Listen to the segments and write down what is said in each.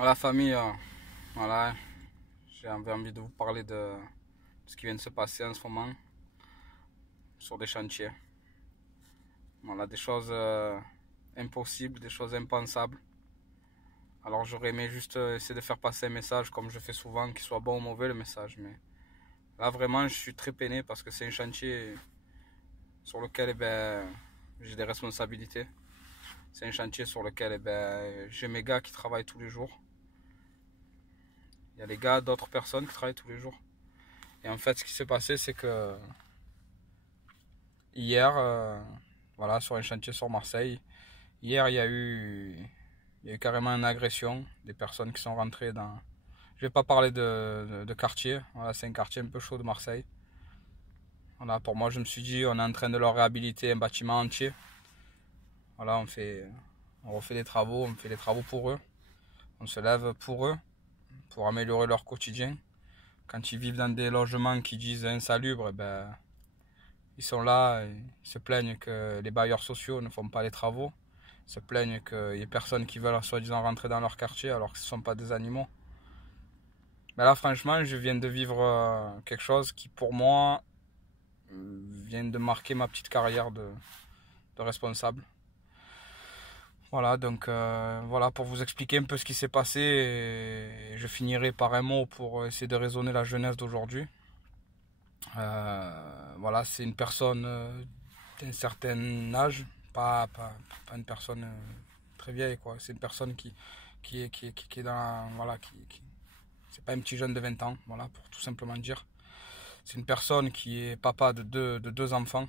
Voilà famille, voilà, j'avais envie de vous parler de ce qui vient de se passer en ce moment sur des chantiers. Voilà, des choses impossibles, des choses impensables. Alors j'aurais aimé juste essayer de faire passer un message comme je fais souvent, qu'il soit bon ou mauvais le message. Mais là vraiment je suis très peiné parce que c'est un chantier sur lequel j'ai des responsabilités. C'est un chantier sur lequel j'ai mes gars qui travaillent tous les jours. Il y a les gars d'autres personnes qui travaillent tous les jours. Et en fait, ce qui s'est passé, c'est que hier, voilà, sur un chantier sur Marseille, hier, il y a eu carrément une agression, des personnes qui sont rentrées dans... Je vais pas parler de quartier, voilà, c'est un quartier un peu chaud de Marseille. Voilà, pour moi, je me suis dit, on est en train de leur réhabiliter un bâtiment entier. Voilà, on refait des travaux, on fait des travaux pour eux. On se lève pour eux, pour améliorer leur quotidien. Quand ils vivent dans des logements qui disent insalubres, ils sont là, ils se plaignent que les bailleurs sociaux ne font pas les travaux. Ils se plaignent qu'il n'y ait personne qui veut soi-disant rentrer dans leur quartier alors que ce ne sont pas des animaux. Mais là, franchement, je viens de vivre quelque chose qui, pour moi, vient de marquer ma petite carrière de responsable. Voilà, donc voilà pour vous expliquer un peu ce qui s'est passé. Et je finirai par un mot pour essayer de raisonner la jeunesse d'aujourd'hui. Voilà, c'est une personne d'un certain âge, pas une personne très vieille, quoi. C'est une personne qui est dans, voilà, c'est pas un petit jeune de 20 ans, voilà, pour tout simplement dire. C'est une personne qui est papa de deux enfants.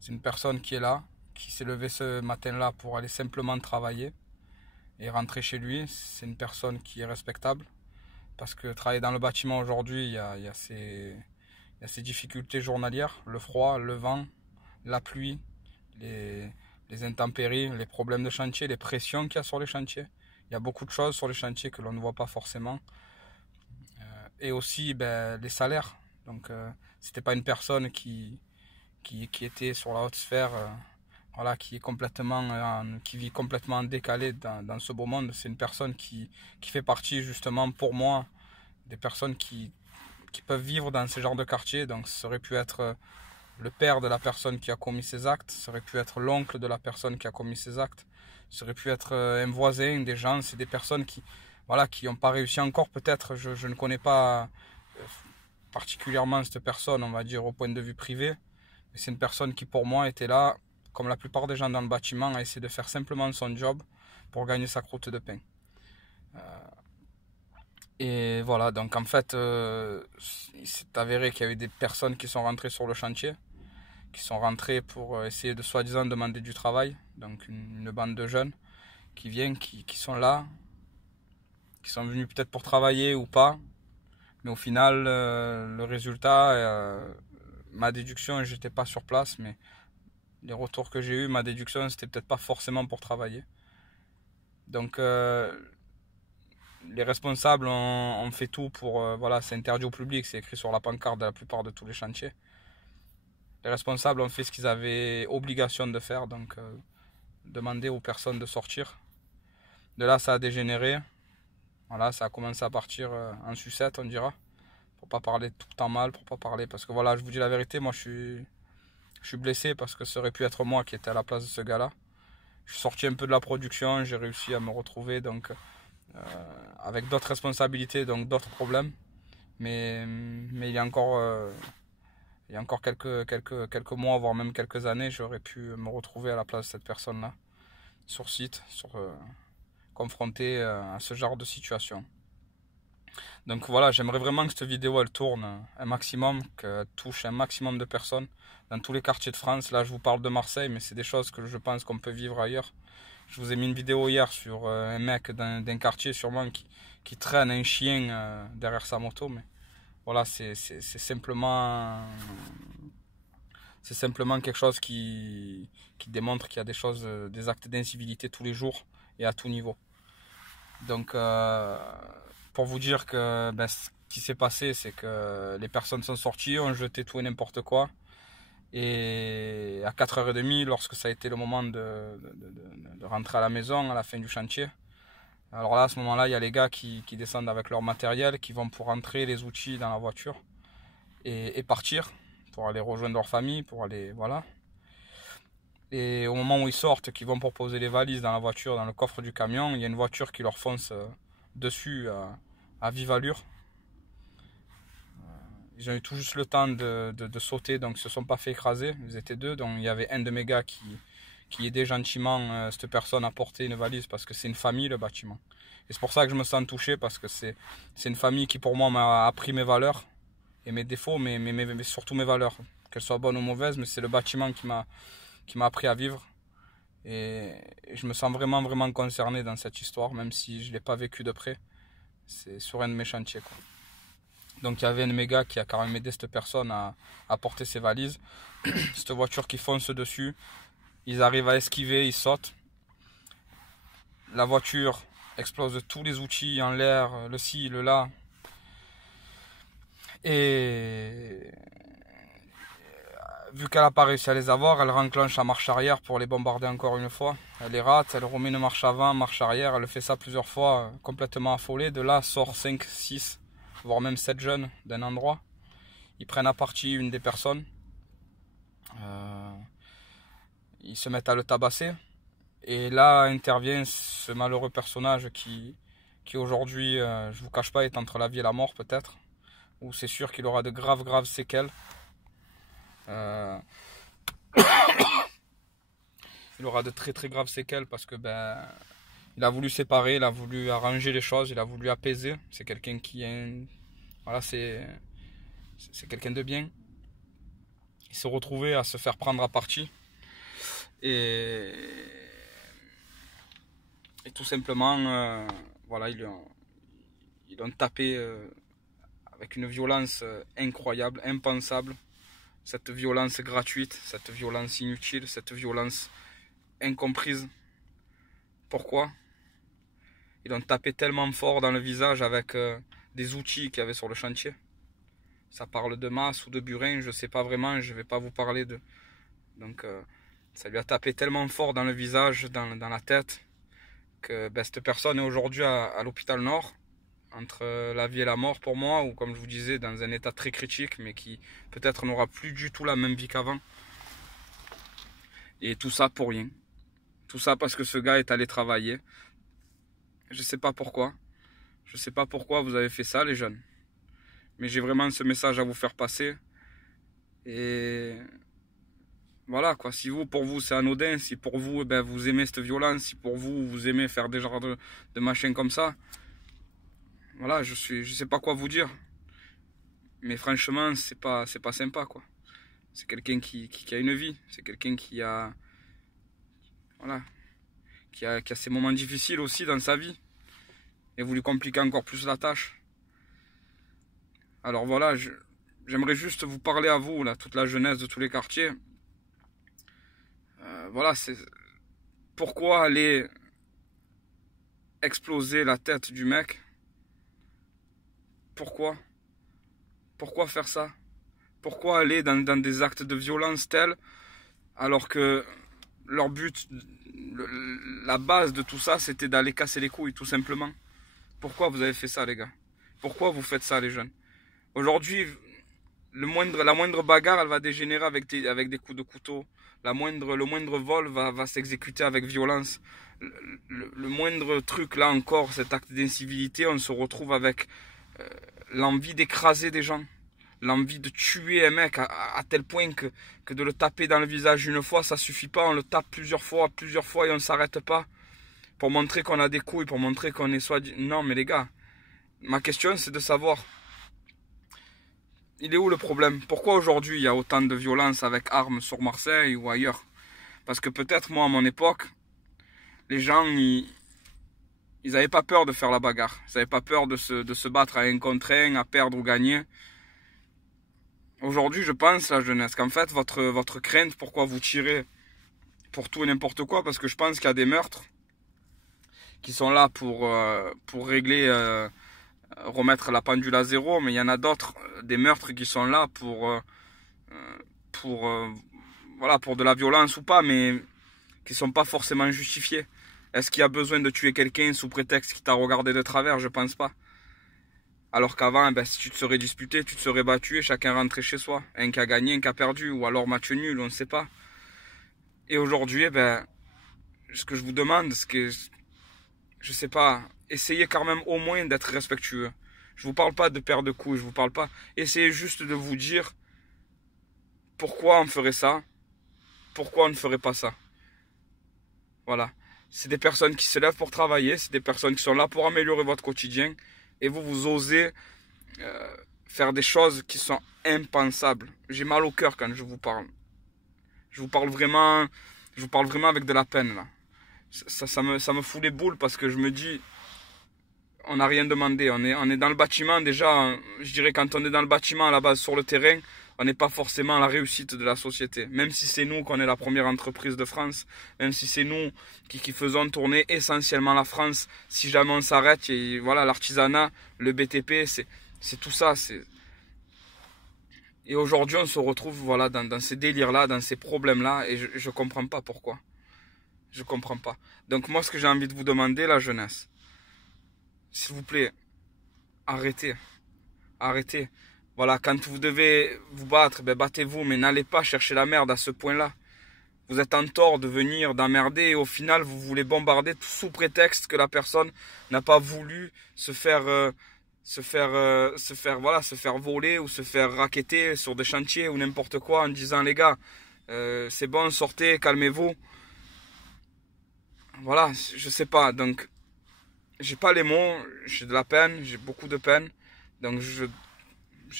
C'est une personne qui est là, qui s'est levé ce matin-là pour aller simplement travailler et rentrer chez lui. C'est une personne qui est respectable, parce que travailler dans le bâtiment aujourd'hui, il y a ces difficultés journalières, le froid, le vent, la pluie, les intempéries, les problèmes de chantier, les pressions qu'il y a sur les chantiers. Il y a beaucoup de choses sur les chantiers que l'on ne voit pas forcément. Et aussi les salaires. Donc c'était pas une personne qui était sur la haute sphère, voilà, qui vit complètement décalé dans ce beau monde. C'est une personne qui fait partie justement pour moi des personnes qui peuvent vivre dans ce genre de quartier. Donc ça aurait pu être le père de la personne qui a commis ces actes, ça aurait pu être l'oncle de la personne qui a commis ces actes, ça aurait pu être un voisin, des gens. C'est des personnes qui voilà, qui n'ont pas réussi encore peut-être. Je ne connais pas particulièrement cette personne, on va dire au point de vue privé, mais c'est une personne qui pour moi était là, comme la plupart des gens dans le bâtiment, à essayer de faire simplement son job pour gagner sa croûte de pain. Et voilà, donc en fait, il s'est avéré qu'il y a eu des personnes qui sont rentrées sur le chantier, qui sont rentrées pour essayer de soi-disant demander du travail. Donc une bande de jeunes qui viennent, qui sont là, qui sont venus peut-être pour travailler ou pas. Mais au final, le résultat, ma déduction, j'étais pas sur place, mais les retours que j'ai eu, ma déduction, c'était peut-être pas forcément pour travailler. Donc les responsables ont fait tout pour, voilà, c'est interdit au public, c'est écrit sur la pancarte de la plupart de tous les chantiers. Les responsables ont fait ce qu'ils avaient obligation de faire, donc demander aux personnes de sortir. De là, ça a dégénéré. Voilà, ça a commencé à partir en sucette, on dira. Pour pas parler tout le temps mal, pour pas parler. Parce que voilà, je vous dis la vérité, moi je suis blessé parce que ça aurait pu être moi qui étais à la place de ce gars-là. Je suis sorti un peu de la production, j'ai réussi à me retrouver donc avec d'autres responsabilités, donc d'autres problèmes. Mais il y a encore quelques mois, voire même quelques années, j'aurais pu me retrouver à la place de cette personne-là, sur site, confronté à ce genre de situation. Donc voilà, j'aimerais vraiment que cette vidéo elle tourne un maximum, qu'elle touche un maximum de personnes dans tous les quartiers de France. Là je vous parle de Marseille, mais c'est des choses que je pense qu'on peut vivre ailleurs. Je vous ai mis une vidéo hier sur un mec d'un quartier sûrement qui traîne un chien derrière sa moto, mais voilà, c'est simplement quelque chose qui démontre qu'il y a des choses, des actes d'incivilité tous les jours et à tout niveau. Donc pour vous dire que ce qui s'est passé, c'est que les personnes sont sorties, ont jeté tout et n'importe quoi. Et à 4h30, lorsque ça a été le moment de rentrer à la maison, à la fin du chantier, Alors là, à ce moment-là, il y a les gars qui descendent avec leur matériel, qui vont pour rentrer les outils dans la voiture et partir pour aller rejoindre leur famille, pour aller, voilà. Et au moment où ils sortent, qu'ils vont pour poser les valises dans la voiture, dans le coffre du camion, il y a une voiture qui leur fonce dessus à vive allure. Ils ont eu tout juste le temps de sauter, donc ils ne se sont pas fait écraser. Ils étaient deux, donc il y avait un de mes gars qui aidait gentiment cette personne à porter une valise, parce que c'est une famille, le bâtiment. Et c'est pour ça que je me sens touché, parce que c'est une famille qui pour moi m'a appris mes valeurs et mes défauts, mais surtout mes valeurs, qu'elles soient bonnes ou mauvaises, mais c'est le bâtiment qui m'a appris à vivre. Et je me sens vraiment, vraiment concerné dans cette histoire, même si je ne l'ai pas vécu de près. C'est sur un de mes chantiers, quoi. Donc il y avait un de mes gars qui a quand même aidé cette personne à porter ses valises. Cette voiture qui fonce dessus, ils arrivent à esquiver, ils sautent. La voiture explose de tous les outils en l'air, le ci, le là. Et vu qu'elle n'a pas réussi à les avoir, elle renclenche la marche arrière pour les bombarder encore une fois. Elle les rate, elle remet une marche avant, marche arrière, elle fait ça plusieurs fois, complètement affolée. De là sort 5, 6, voire même 7 jeunes d'un endroit. Ils prennent à partie une des personnes. Ils se mettent à le tabasser. Et là intervient ce malheureux personnage qui aujourd'hui, je vous cache pas, est entre la vie et la mort peut-être. Où c'est sûr qu'il aura de graves séquelles. Il aura de très graves séquelles parce que il a voulu séparer, il a voulu arranger les choses, il a voulu apaiser. C'est quelqu'un qui est voilà, c'est quelqu'un de bien. Il s'est retrouvé à se faire prendre à partie et tout simplement voilà, ils l'ont tapé avec une violence incroyable, impensable. Cette violence gratuite, cette violence inutile, cette violence incomprise. Pourquoi? Ils l'ont tapé tellement fort dans le visage avec des outils qu'il y avait sur le chantier. Ça parle de masse ou de burin, je ne sais pas vraiment, je ne vais pas vous parler de... Donc ça lui a tapé tellement fort dans le visage, dans la tête, que cette personne est aujourd'hui à l'hôpital Nord, entre la vie et la mort pour moi, ou comme je vous disais, dans un état très critique, mais qui peut-être n'aura plus du tout la même vie qu'avant. Et tout ça pour rien. Tout ça parce que ce gars est allé travailler. Je sais pas pourquoi. Je sais pas pourquoi vous avez fait ça, les jeunes. Mais j'ai vraiment ce message à vous faire passer. Et voilà quoi. Si pour vous c'est anodin, si pour vous vous aimez cette violence, si pour vous aimez faire des genres de machins comme ça, voilà, je sais pas quoi vous dire. Mais franchement, c'est pas sympa quoi. C'est quelqu'un qui a une vie. C'est quelqu'un qui a voilà, qui a ses moments difficiles aussi dans sa vie. Et vous lui compliquez encore plus la tâche. Alors voilà, j'aimerais juste vous parler à vous, là, toute la jeunesse de tous les quartiers. Voilà, c'est pourquoi aller exploser la tête du mec? Pourquoi faire ça? Pourquoi aller dans des actes de violence tels alors que leur but, la base de tout ça, c'était d'aller casser les couilles, tout simplement? Pourquoi vous avez fait ça, les gars? Pourquoi vous faites ça, les jeunes? Aujourd'hui, la moindre bagarre, elle va dégénérer avec des coups de couteau. Le moindre vol va s'exécuter avec violence. Le moindre truc, là encore, cet acte d'incivilité, on se retrouve avec l'envie d'écraser des gens. L'envie de tuer un mec à tel point que de le taper dans le visage une fois, ça suffit pas. On le tape plusieurs fois et on ne s'arrête pas. Pour montrer qu'on a des couilles, pour montrer qu'on est soit... Non, mais les gars, ma question, c'est de savoir... Il est où le problème? Pourquoi aujourd'hui il y a autant de violence avec armes sur Marseille ou ailleurs? Parce que peut-être moi à mon époque, les gens ils n'avaient pas peur de faire la bagarre. Ils n'avaient pas peur de se battre à un contre un, à perdre ou gagner. Aujourd'hui je pense, la jeunesse, qu'en fait votre crainte, pourquoi vous tirez pour tout et n'importe quoi? Parce que je pense qu'il y a des meurtres qui sont là pour régler... remettre la pendule à zéro, mais il y en a d'autres, des meurtres qui sont là voilà, pour de la violence ou pas, mais qui sont pas forcément justifiés. Est-ce qu'il y a besoin de tuer quelqu'un sous prétexte qu'il t'a regardé de travers? Je pense pas. Alors qu'avant, ben, si tu te serais disputé, tu te serais battu et chacun rentrait chez soi. Un qui a gagné, un qui a perdu, ou alors match nul, on ne sait pas. Et aujourd'hui, ben, ce que je vous demande, c'est que, je sais pas, essayez quand même au moins d'être respectueux. Je vous parle pas de perdre de coups, je vous parle pas. Essayez juste de vous dire pourquoi on ferait ça, pourquoi on ne ferait pas ça. Voilà. C'est des personnes qui se lèvent pour travailler, c'est des personnes qui sont là pour améliorer votre quotidien. Et vous osez faire des choses qui sont impensables. J'ai mal au cœur quand je vous parle. Je vous parle vraiment avec de la peine là. Ça me fout les boules parce que je me dis, on n'a rien demandé. On est dans le bâtiment déjà. Je dirais quand on est dans le bâtiment à la base sur le terrain, on n'est pas forcément la réussite de la société. Même si c'est nous qu'on est la première entreprise de France, même si c'est nous qui faisons tourner essentiellement la France, si jamais on s'arrête, et voilà, l'artisanat, le BTP, c'est tout ça. Et aujourd'hui, on se retrouve voilà, dans ces délires-là, dans ces problèmes-là, et je comprends pas pourquoi. Je comprends pas. Donc moi, ce que j'ai envie de vous demander, la jeunesse, s'il vous plaît, arrêtez. Arrêtez. Voilà, quand vous devez vous battre, ben battez-vous, mais n'allez pas chercher la merde à ce point-là. Vous êtes en tort de venir, d'emmerder, et au final, vous voulez bombarder sous prétexte que la personne n'a pas voulu se faire voler ou se faire racketter sur des chantiers ou n'importe quoi en disant les gars, c'est bon, sortez, calmez-vous. Voilà, je sais pas, donc j'ai pas les mots, j'ai de la peine, j'ai beaucoup de peine, donc je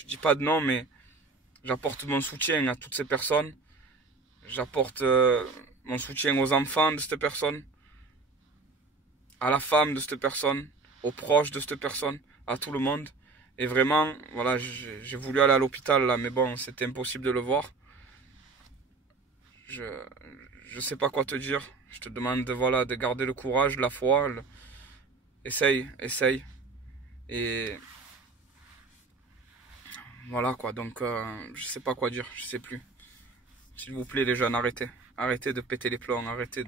dis pas de non, mais j'apporte mon soutien à toutes ces personnes. J'apporte mon soutien aux enfants de cette personne, à la femme de cette personne, aux proches de cette personne, à tout le monde. Et vraiment, voilà, j'ai voulu aller à l'hôpital là, mais bon, c'était impossible de le voir. Je sais pas quoi te dire. Je te demande voilà, de garder le courage, la foi. Essaye. Et voilà quoi, donc je sais pas quoi dire, je sais plus. S'il vous plaît les jeunes, arrêtez. Arrêtez de péter les plombs, arrêtez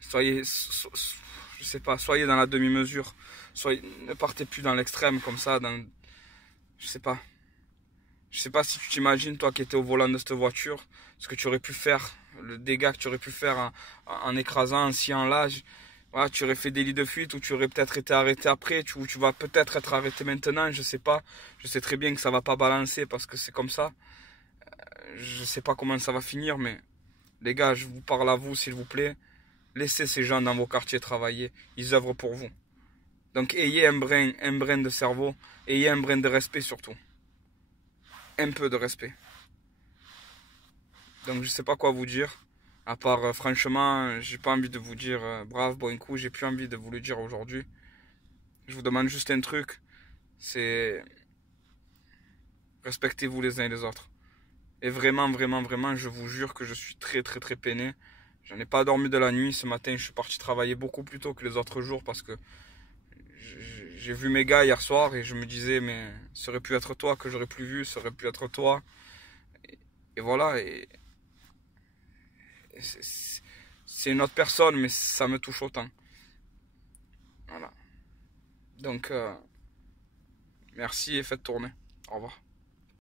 soyez, je sais pas, soyez dans la demi-mesure. Ne partez plus dans l'extrême comme ça, je sais pas. Je sais pas si tu t'imagines, toi qui étais au volant de cette voiture, ce que tu aurais pu faire, le dégât que tu aurais pu faire en écrasant un sien là. Voilà, tu aurais fait délit de fuite ou tu aurais peut-être été arrêté après, ou tu vas peut-être être arrêté maintenant, je sais pas. Je sais très bien que ça va pas balancer parce que c'est comme ça. Je sais pas comment ça va finir, mais les gars, je vous parle à vous, s'il vous plaît. Laissez ces gens dans vos quartiers travailler. Ils œuvrent pour vous. Donc ayez un brin de cerveau, ayez un brin de respect surtout. Un peu de respect. Donc je sais pas quoi vous dire. À part, franchement, j'ai pas envie de vous dire brave, bon coup, j'ai plus envie de vous le dire aujourd'hui. Je vous demande juste un truc, c'est respectez-vous les uns et les autres. Et vraiment, je vous jure que je suis très peiné. J'en ai pas dormi de la nuit. Ce matin, je suis parti travailler beaucoup plus tôt que les autres jours parce que j'ai vu mes gars hier soir et je me disais, mais ça aurait pu être toi que j'aurais plus vu, ça aurait pu être toi. Et voilà, c'est une autre personne, mais ça me touche autant. Voilà. Donc, merci et faites tourner. Au revoir.